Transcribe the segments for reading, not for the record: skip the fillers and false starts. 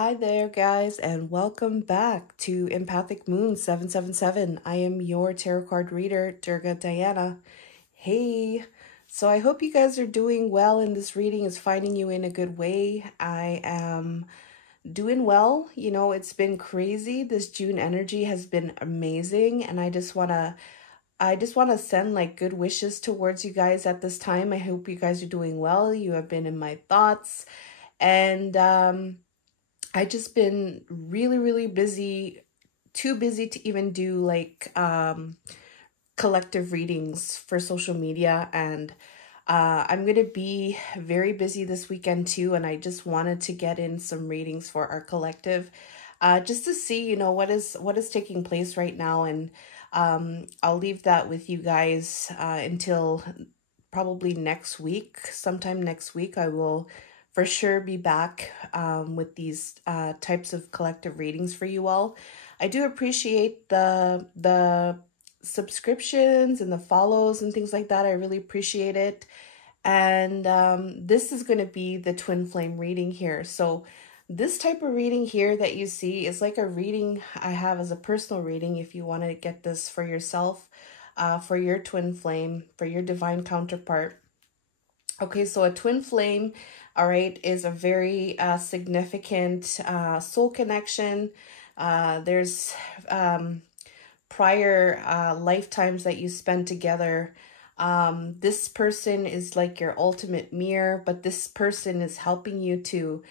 Hi there, guys, and welcome back to Empathic Moon 777. I am your tarot card reader, Durga Diana. Hey, so I hope you guys are doing well and this reading is finding you in a good way. I am doing well. You know, it's been crazy. This June energy has been amazing, and I just want to send like good wishes towards you guys at this time. I hope you guys are doing well. You have been in my thoughts, and I just been really busy, too busy to even do like collective readings for social media, and I'm gonna be very busy this weekend too, and I just wanted to get in some readings for our collective, just to see, you know, what is taking place right now, and I'll leave that with you guys until probably next week. Sometime next week, I will for sure be back with these types of collective readings for you all. I do appreciate the subscriptions and the follows and things like that. I really appreciate it. And this is going to be the twin flame reading here. So this type of reading here that you see is like a reading I have as a personal reading if you want to get this for yourself, for your twin flame, for your divine counterpart. Okay, so a twin flame, all right, is a very significant soul connection. There's prior lifetimes that you spend together. This person is like your ultimate mirror, but this person is helping you to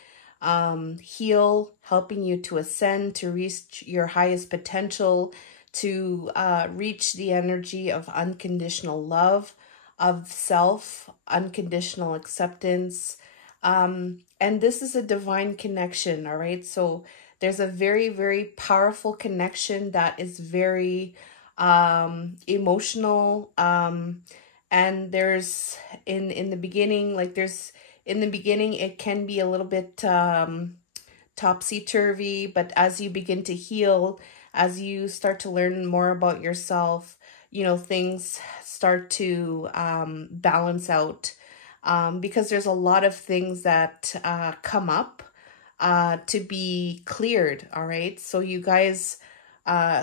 heal, helping you to ascend, to reach your highest potential, to reach the energy of unconditional love, of self, unconditional acceptance. And this is a divine connection, all right? So there's a very powerful connection that is very emotional. And there's in the beginning, like there's in the beginning, it can be a little bit topsy-turvy, but as you begin to heal, as you start to learn more about yourself, you know, things start to balance out, because there's a lot of things that come up to be cleared, all right? So you guys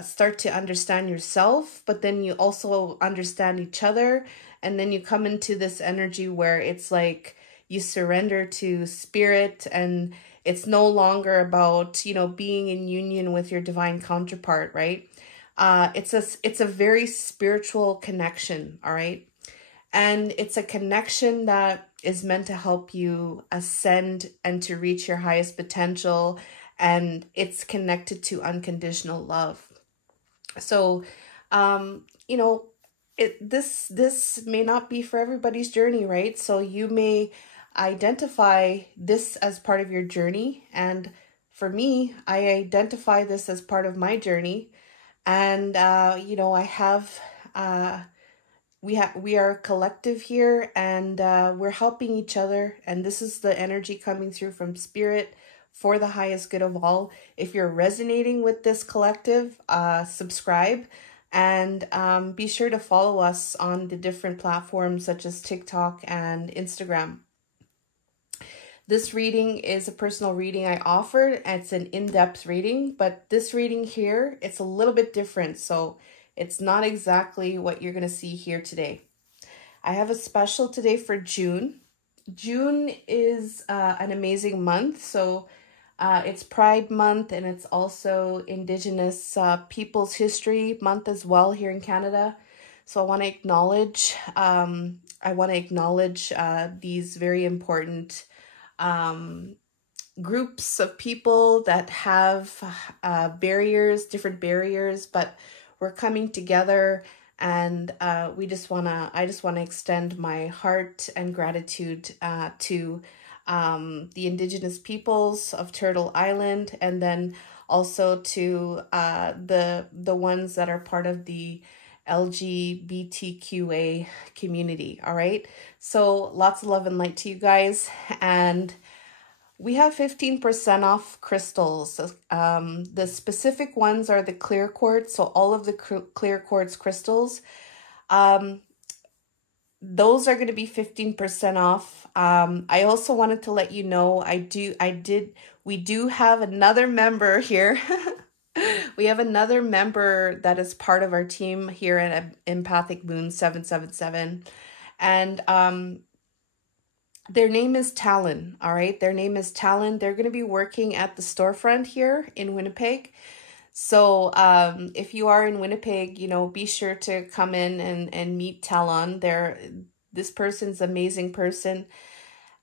start to understand yourself, but then you also understand each other, and then you come into this energy where it's like you surrender to spirit, and it's no longer about, you know, being in union with your divine counterpart, right? It's a very spiritual connection, all right? And it's a connection that is meant to help you ascend and to reach your highest potential, and it's connected to unconditional love. So, you know, this may not be for everybody's journey, right? So you may identify this as part of your journey, and for me, I identify this as part of my journey. And you know, we are a collective here, and we're helping each other, and this is the energy coming through from spirit for the highest good of all. If you're resonating with this collective, subscribe, and be sure to follow us on the different platforms such as TikTok and Instagram. This reading is a personal reading I offered. It's an in-depth reading, but this reading here, it's a little bit different. So it's not exactly what you're going to see here today. I have a special today for June. June is an amazing month. So it's Pride Month, and it's also Indigenous Peoples History Month as well here in Canada. So I want to acknowledge these very important groups of people that have different barriers, but we're coming together, and I just wanna extend my heart and gratitude to the Indigenous peoples of Turtle Island, and then also to the ones that are part of the LGBTQA community. All right, so lots of love and light to you guys, and we have 15% off crystals. The specific ones are the clear quartz, so all of the clear quartz crystals. those are going to be 15% off. I also wanted to let you know, we do have another member here. We have another member that is part of our team here at Empathic Moon 777. And their name is Talon, all right? Their name is Talon. They're going to be working at the storefront here in Winnipeg. So if you are in Winnipeg, you know, be sure to come in and meet Talon. This person's an amazing person.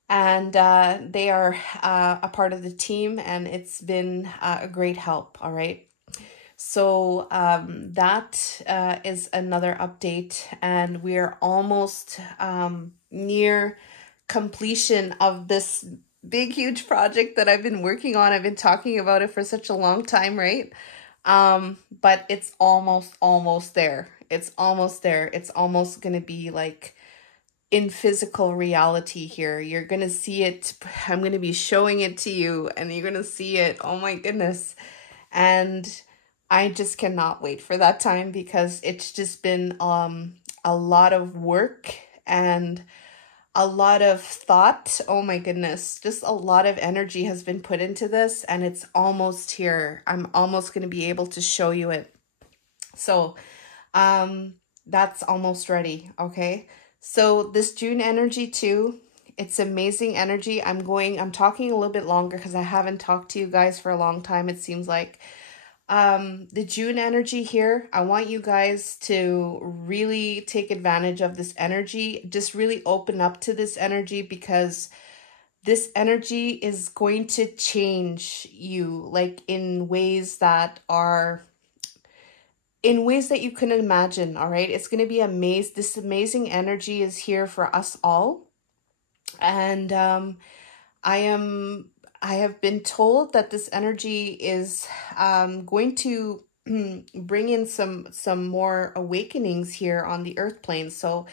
And they are a part of the team, and it's been a great help, all right? So that is another update, and we are almost near completion of this big, huge project that I've been working on. I've been talking about it for such a long time, right? But it's almost there. It's almost there. It's almost going to be like in physical reality here. You're going to see it. I'm going to be showing it to you, and you're going to see it. Oh my goodness. And I just cannot wait for that time, because it's just been a lot of work and a lot of thought. Oh my goodness, just a lot of energy has been put into this, and it's almost here. I'm almost going to be able to show you it. So that's almost ready. Okay, so this June energy too, it's amazing energy. I'm talking a little bit longer because I haven't talked to you guys for a long time, it seems like. The June energy here, I want you guys to really take advantage of this energy. Just really open up to this energy, because this energy is going to change you, like in ways that you couldn't imagine. All right, it's going to be amazing. This amazing energy is here for us all. And I have been told that this energy is going to bring in some more awakenings here on the earth plane. So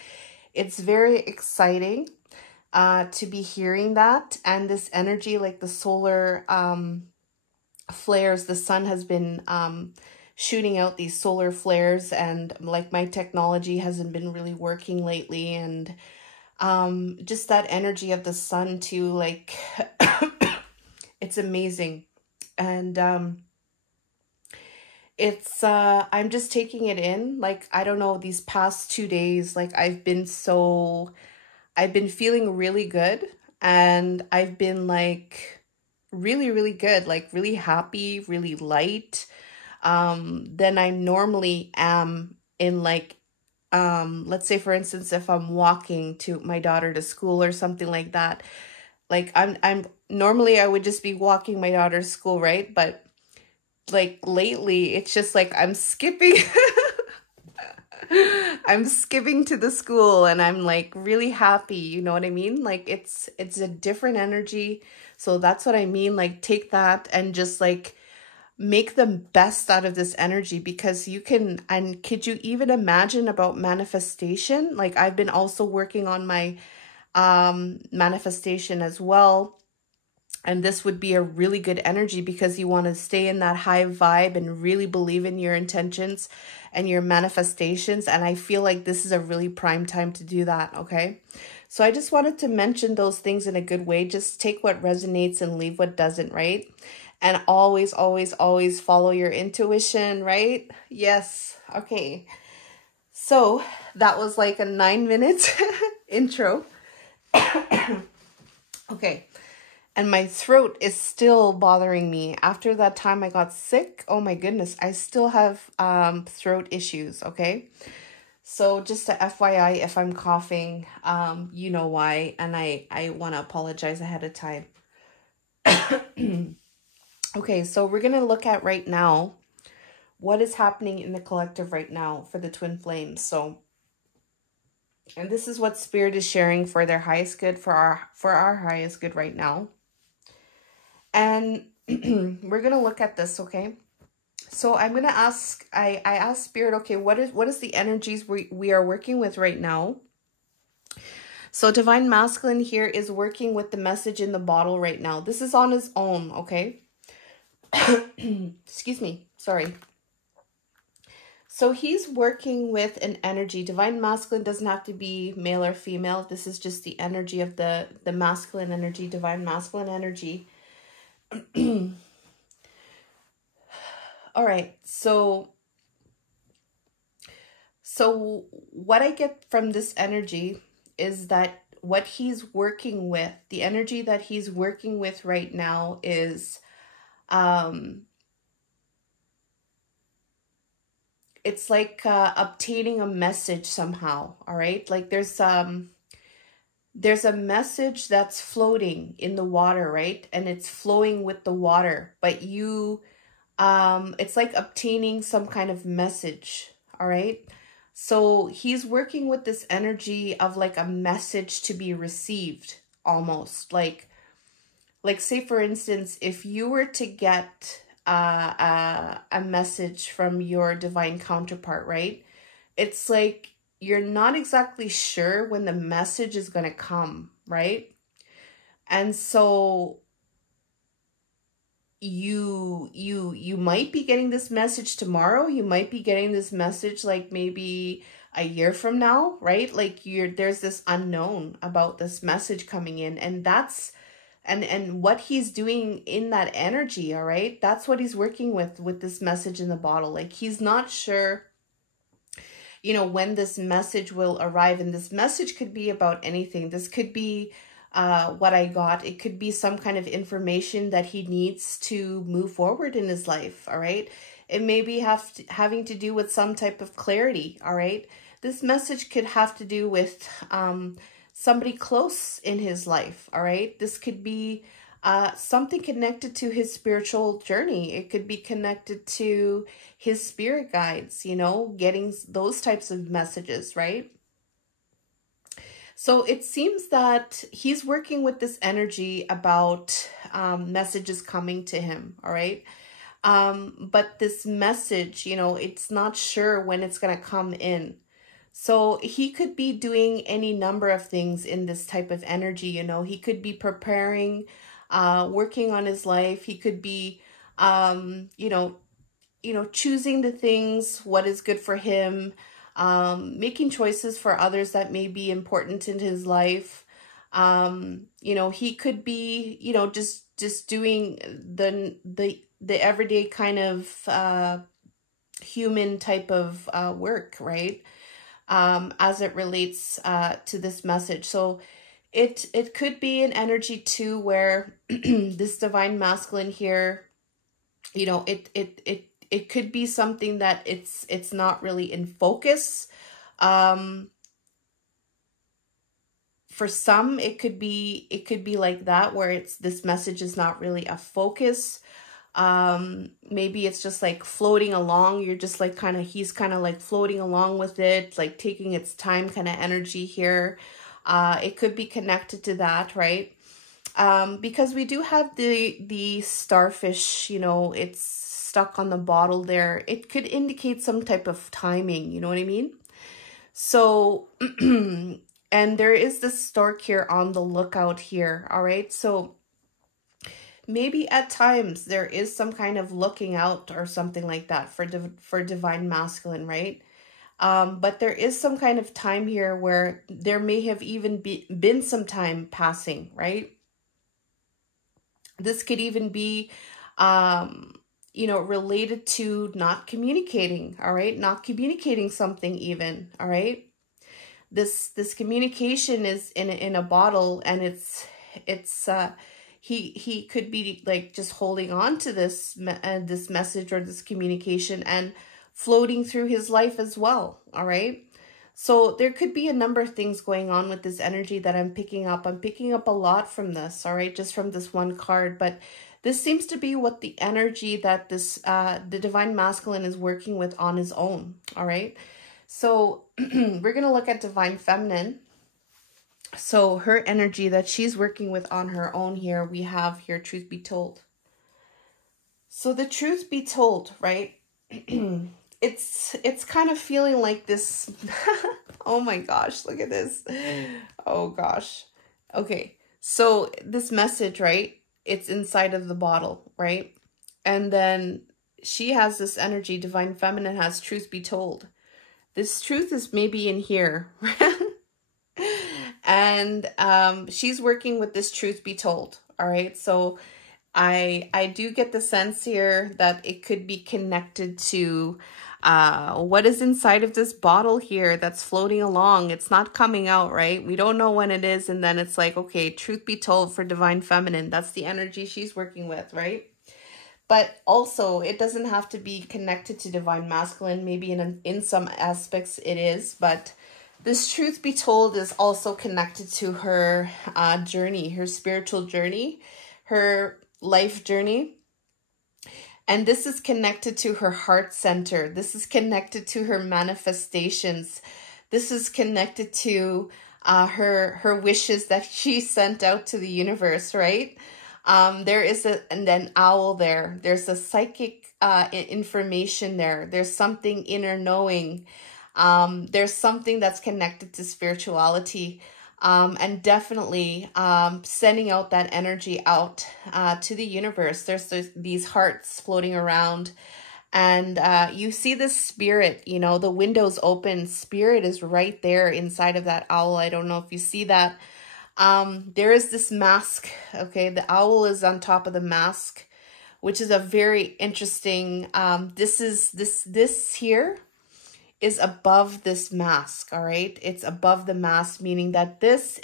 it's very exciting to be hearing that. And this energy, like the solar flares, the sun has been shooting out these solar flares, and like my technology hasn't been really working lately, and just that energy of the sun too, like it's amazing. And it's I'm just taking it in. Like, I don't know, these past 2 days, like I've been feeling really good, and I've been like really good, like really happy, really light, than I normally am in, like let's say for instance, if I'm walking to my daughter to school or something like that. Like I'm normally I would just be walking my daughter to school, right? But like lately it's just like I'm skipping I'm skipping to the school, and I'm like really happy, you know what I mean? Like it's a different energy. So that's what I mean, like take that and just like make the best out of this energy, because you can. And could you even imagine about manifestation? Like I've been also working on my manifestation as well, and this would be a really good energy, because you want to stay in that high vibe and really believe in your intentions and your manifestations. And I feel like this is a really prime time to do that. Okay, so I just wanted to mention those things in a good way. Just take what resonates and leave what doesn't, right? And always follow your intuition, right? Yes. Okay, so that was like a 9-minute intro. Okay, and my throat is still bothering me. After that time I got sick, oh my goodness, I still have throat issues, okay? So just a FYI, if I'm coughing, you know why, and I want to apologize ahead of time. Okay, so we're going to look at right now what is happening in the collective right now for the twin flames. So, and this is what Spirit is sharing for their highest good, for our highest good right now. And we're going to look at this, okay? So I'm going to ask, I asked Spirit, okay, what is the energies we are working with right now? So Divine Masculine here is working with the message in the bottle right now. This is on his own, okay? Excuse me, sorry. So he's working with an energy. Divine masculine doesn't have to be male or female. This is just the energy of the masculine energy, divine masculine energy. All right. So what I get from this energy is that what he's working with, the energy that he's working with right now is it's like obtaining a message somehow. All right, like there's a message that's floating in the water, right? And it's flowing with the water, but you it's like obtaining some kind of message. All right, so he's working with this energy of like a message to be received, almost like say for instance, if you were to get a message from your divine counterpart, right? It's like you're not exactly sure when the message is going to come, right? And so you might be getting this message tomorrow. You might be getting this message like maybe a year from now, right? Like there's this unknown about this message coming in, and that's and what he's doing in that energy, all right? That's what he's working with this message in the bottle. Like he's not sure, you know, when this message will arrive, and this message could be about anything. This could be what I got. It could be some kind of information that he needs to move forward in his life, all right? It may be having to do with some type of clarity, all right? This message could have to do with somebody close in his life, all right? This could be something connected to his spiritual journey. It could be connected to his spirit guides, you know, getting those types of messages, right? So it seems that he's working with this energy about messages coming to him, all right? But this message, you know, it's not sure when it's going to come in. So he could be doing any number of things in this type of energy, you know. He could be preparing, working on his life. He could be, you know, choosing the things, what is good for him, making choices for others that may be important in his life. You know, he could be, you know, just doing the everyday kind of human type of work, right? As it relates to this message. So it could be an energy too where this divine masculine here, you know, it could be something that it's not really in focus. For some, it could be like that, where this message is not really a focus. Maybe it's just like floating along. You're just like he's kind of like floating along with it, like taking its time kind of energy here. It could be connected to that, right? Because we do have the starfish, you know, it's stuck on the bottle there. It could indicate some type of timing, you know what I mean? So, and there is this stork here on the lookout here, all right? So maybe at times there is some kind of looking out or something like that for divine masculine, right? But there is some kind of time here where there may have even been some time passing, right? This could even be, you know, related to not communicating, all right? Not communicating something even, all right? This communication is in a bottle, and he could be like just holding on to this message or this communication and floating through his life as well, all right? So there could be a number of things going on with this energy that I'm picking up. I'm picking up a lot from this, all right, just from this one card. But this seems to be what the energy that this the divine masculine is working with on his own, all right? So we're going to look at divine feminine. So her energy that she's working with on her own here, we have here, truth be told. So the truth be told, right? It's kind of feeling like this. Oh my gosh, look at this. Oh gosh. Okay, so this message, right? It's inside of the bottle, right? And then she has this energy, divine feminine has truth be told. This truth is maybe in here. And she's working with this truth be told. All right. So I do get the sense here that it could be connected to what is inside of this bottle here that's floating along. It's not coming out, right? We don't know when it is. And then it's like, okay, truth be told for divine feminine. That's the energy she's working with, right? But also, it doesn't have to be connected to divine masculine. Maybe in some aspects it is, but this truth be told is also connected to her journey, her spiritual journey, her life journey. And this is connected to her heart center. This is connected to her manifestations. This is connected to her wishes that she sent out to the universe, right? There is an owl there. There's a psychic information there. There's something inner knowing. There's something that's connected to spirituality. And definitely sending out that energy out to the universe. There's these hearts floating around. And you see the spirit, you know, the window's open. Spirit is right there inside of that owl. I don't know if you see that. There is this mask, okay? The owl is on top of the mask, which is a very interesting, this here is above this mask, all right? It's above the mask, meaning that this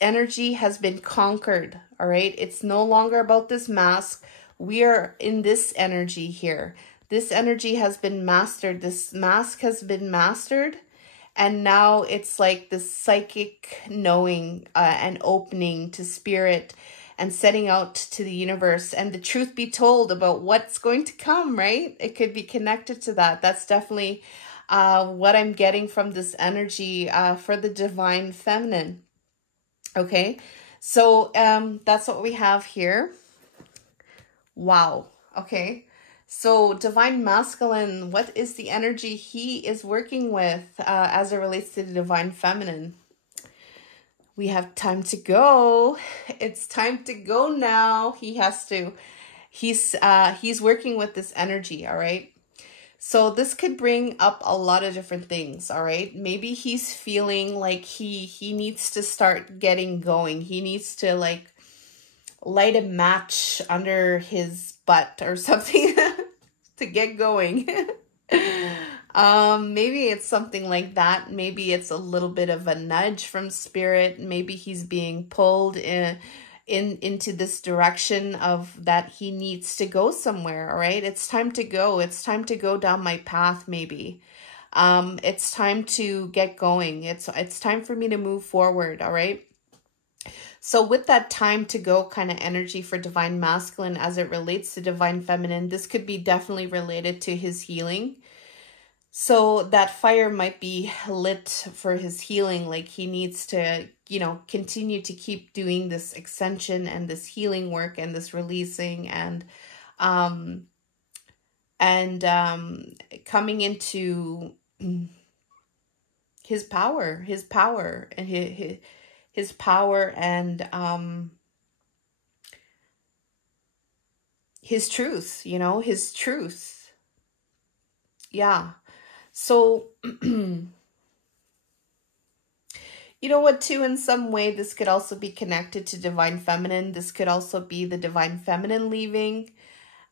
energy has been conquered, all right? It's no longer about this mask. We are in this energy here. This energy has been mastered. This mask has been mastered. And now it's like this psychic knowing and opening to spirit and setting out to the universe and the truth be told about what's going to come, right? It could be connected to that. That's definitely what I'm getting from this energy for the divine feminine. Okay, so that's what we have here. Wow. Okay. So divine masculine, what is the energy he is working with as it relates to the divine feminine? We have time to go. It's time to go now. He's working with this energy, all right? So this could bring up a lot of different things, all right? Maybe he's feeling like he needs to start getting going. He needs to like light a match under his butt or something to get going. Maybe it's something like that. Maybe it's a little bit of a nudge from spirit. Maybe he's being pulled into this direction of that he needs to go somewhere. All right. It's time to go. It's time to go down my path. Maybe, it's time to get going. It's time for me to move forward. All right. So with that time to go kind of energy for divine masculine as it relates to divine feminine, this could be definitely related to his healing. So that fire might be lit for his healing. Like he needs to, you know, continue to keep doing this ascension and this healing work and this releasing and coming into his power and his power and his truth, you know, his truth. Yeah. So, you know what, too, in some way, this could also be connected to divine feminine. This could also be the divine feminine leaving.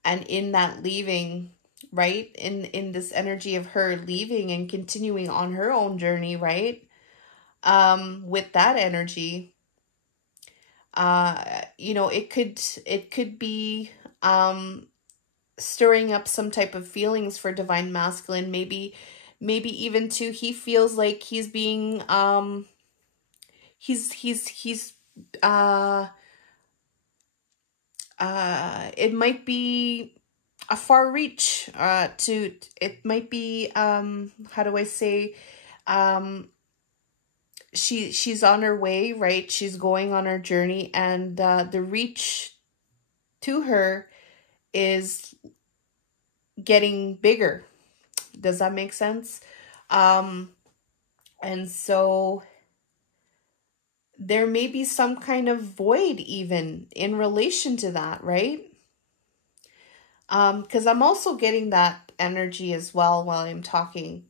And in that leaving, right, in this energy of her leaving and continuing on her own journey, right, with that energy, you know, it could be stirring up some type of feelings for divine masculine. Maybe even too, he feels like he's being it might be a far reach it might be how do I say, she's on her way, right? She's going on her journey, and the reach to her is getting bigger. Does that make sense? And so there may be some kind of void even in relation to that, right? Because I'm also getting that energy as well while I'm talking.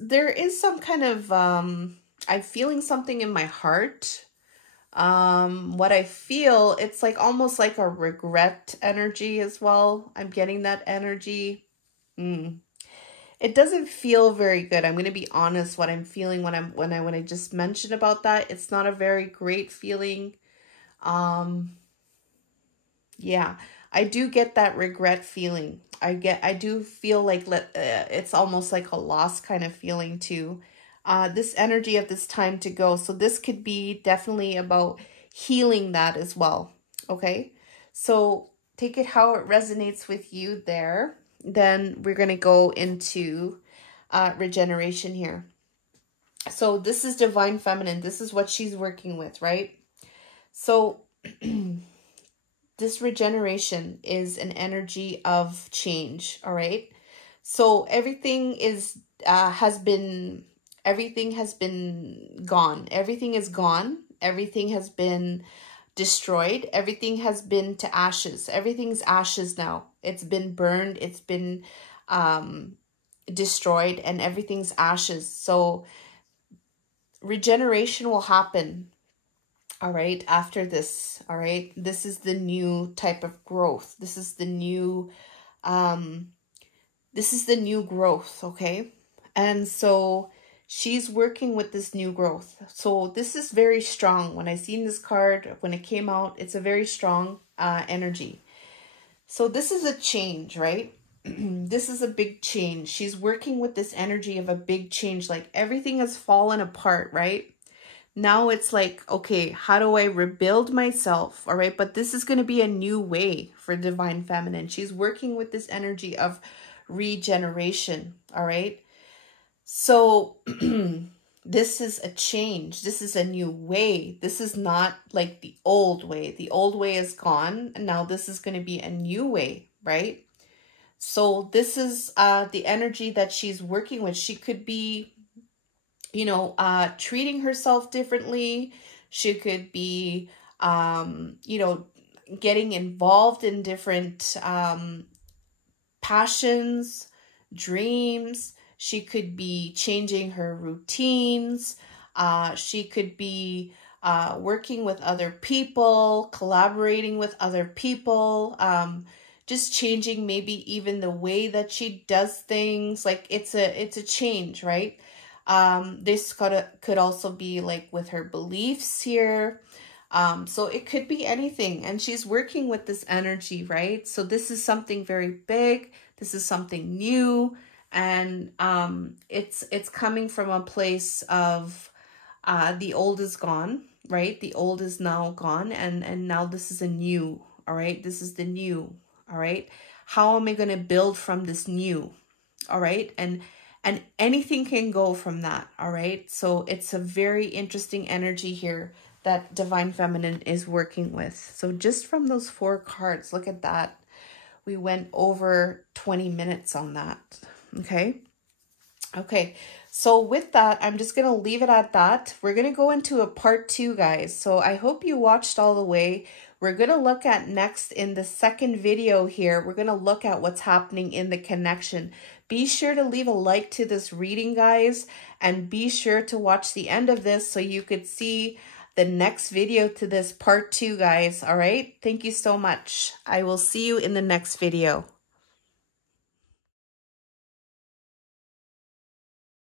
There is some kind of, I'm feeling something in my heart. What I feel, it's like almost like a regret energy as well. I'm getting that energy. It doesn't feel very good. I'm going to be honest, what I'm feeling when I just mentioned about that, it's not a very great feeling. Yeah, I do get that regret feeling. I do feel like it's almost like a loss kind of feeling too. This energy of this time to go. So this could be definitely about healing that as well. Okay, so take it how it resonates with you there. Then we're going to go into regeneration here. So this is divine feminine. This is what she's working with, right? So this regeneration is an energy of change, all right? So everything has been gone. Everything is gone. Everything has been destroyed. Everything has been to ashes. Everything's ashes now. It's been burned. It's been destroyed, and everything's ashes. So regeneration will happen, all right, after this, all right? This is the new type of growth. This is the new growth, okay? And so she's working with this new growth. So this is very strong. When I seen this card, when it came out, it's a very strong energy. So this is a change, right? This is a big change. She's working with this energy of a big change. Like everything has fallen apart, right? Now it's like, okay, how do I rebuild myself? All right. But this is going to be a new way for divine feminine. She's working with this energy of regeneration. All right. So this is a change. This is a new way. This is not like the old way. The old way is gone. And now this is going to be a new way, right? So this is the energy that she's working with. She could be, you know, treating herself differently. She could be, you know, getting involved in different passions, dreams. She could be changing her routines. She could be working with other people, collaborating with other people, just changing maybe even the way that she does things. Like it's a change, right? This could also be like with her beliefs here. So it could be anything, and she's working with this energy, right? So this is something very big. This is something new, and it's coming from a place of the old is gone, right? The old is now gone, and now this is a new, all right? This is the new, all right? How am I going to build from this new, all right? And anything can go from that, all right? So it's a very interesting energy here that divine feminine is working with. So just from those 4 cards, look at that. We went over 20 minutes on that, okay? Okay, so with that, I'm just going to leave it at that. We're going to go into a part 2, guys. So I hope you watched all the way. We're going to look at next in the second video here. We're going to look at what's happening in the connection. Be sure to leave a like to this reading, guys. And be sure to watch the end of this so you could see the next video to this part 2, guys. All right. Thank you so much. I will see you in the next video.